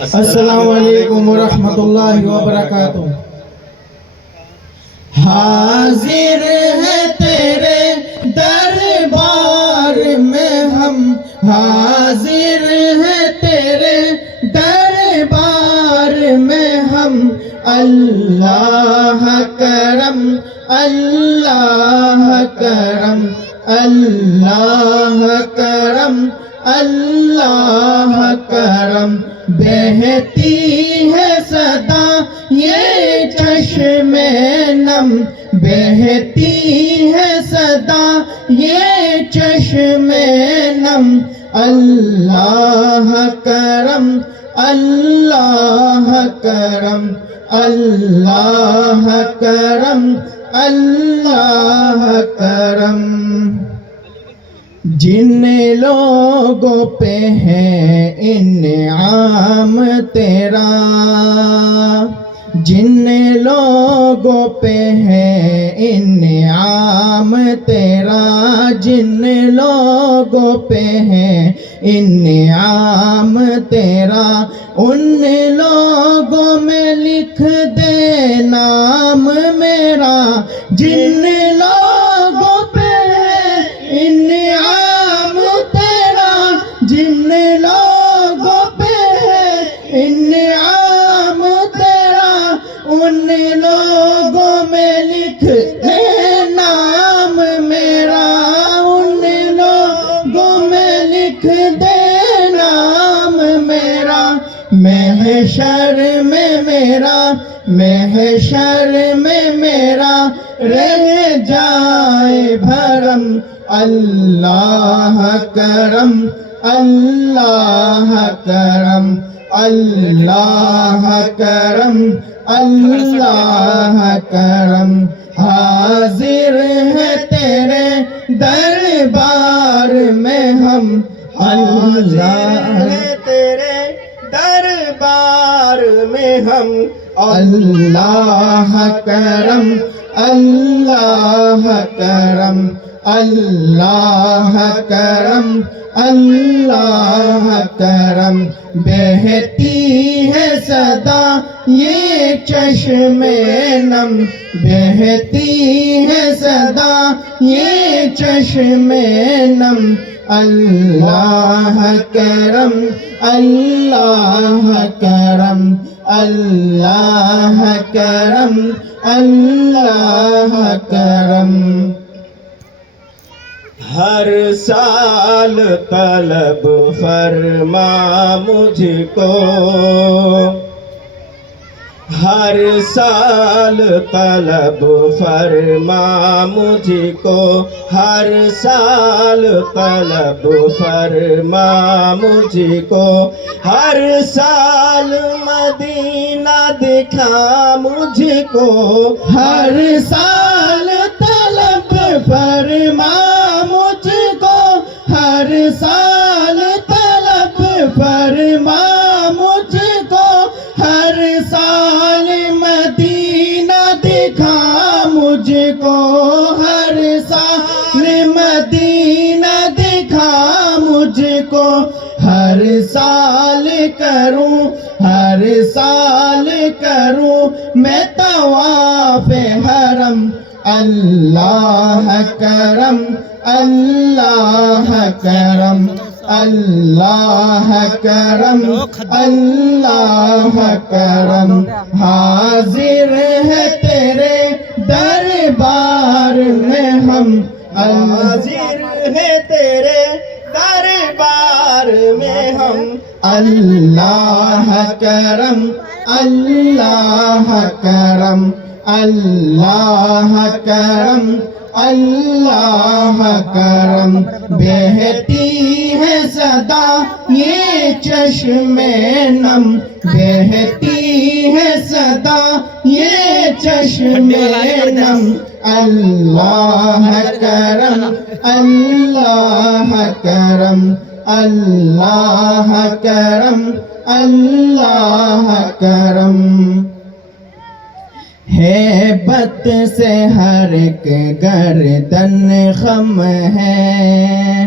السلام علیکم ورحمۃ اللہ وبرکاتہ۔ حاضر ہے تیرے دربار میں ہم، حاضر ہے تیرے دربار میں ہم، اللہ کرم اللہ کرم اللہ کرم اللہ کرم۔ بہتی ہے صدا یہ چشم نم، بہتی ہے صدا یہ چشم نم، اللہ کرم اللہ کرم اللہ کرم اللہ کرم۔ جن لوگوں پہ ہے انعام تیرا، جن لوگوں پہ ہے انعام تیرا، جن لوگوں پہ ہے انعام تیرا، ان لوگوں میں لکھ دے نام میرا۔ جن لوگوں پہ ہے انعام تیرا، جن لوگوں پہ ہے انعام تیرا، ان لوگوں میں لکھ دے نام میرا، ان لوگوں میں لکھ دے نام میرا۔ محشر میں میرا، محشر میں میرا رہ جائے بھرم، اللہ کرم اللہ کرم اللہ کرم اللہ کرم۔ حاضر ہے تیرے دربار میں ہم، اللہ ہے تیرے دربار میں ہم، اللہ کرم اللہ کرم اللہ کرم اللہ کرم۔ بہتی ہے صدا یہ چشم نم، بہتی ہے صدا یہ چشم نم، اللہ کرم اللہ کرم اللہ کرم اللہ کرم۔ ہر سال طلب فرما مجھ کو، ہر سال طلب فرما مجھ کو، ہر سال طلب فرما مجھ کو، ہر سال مدینہ دکھا مجھ کو، ہر سال طلب فرما مجھ کو، ہر سال طلب فرما مجھ کو، ہر سال مدینہ دکھا مجھ کو، ہر سال مدینہ دکھا مجھ کو، ہر سال کروں ہر سال کروں میں طواف حرم، اللہ کرم اللہ کرم اللہ کرم اللہ کرم۔ حاضر ہے تیرے دربار میں ہم، حاضر ہے تیرے دربار میں ہم، اللہ کرم اللہ کرم اللہ کرم اللہ کرم۔ بہتی ہے صدا یہ چشم نم، بہتی ہے صدا یہ چشم نم، اللہ کرم اللہ کرم اللہ کرم اللہ کرم۔ ہیبت سے ہر ایک گردن خم ہے،